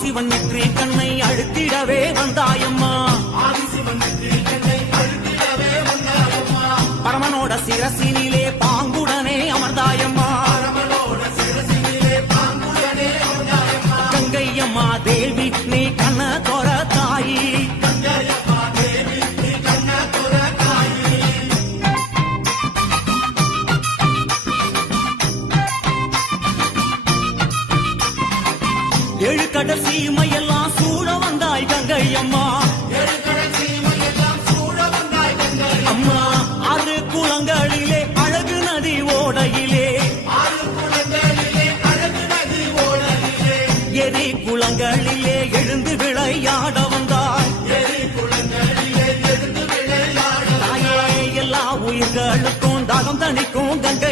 ஆதிசிவன் நெற்றி கண்ணை அழுத்திடவே வந்தாயம்மா. ஆதிசிவன் நெற்றி கண்ணை அழுத்திடவே வந்தாயம்மா பரமனோட சிரசினிலே பாங்குடனே அமர்ந்தாயம்மா. பரமனோட சிரசினிலே பாங்குடனே அமர்ந்தாயம்மா கங்கையம்மா தேவி நீ ஏழு கடைசி மையெல்லாம் சூழ வந்தாய் கங்கை அம்மா. ஆறு குளங்களிலே அழகு நதி ஓடையிலே. எரி குளங்களிலே எழுந்து விளையாட வந்தாய். எல்லா உயிர்களுக்கும் தாகம் தணிக்கும் கங்கை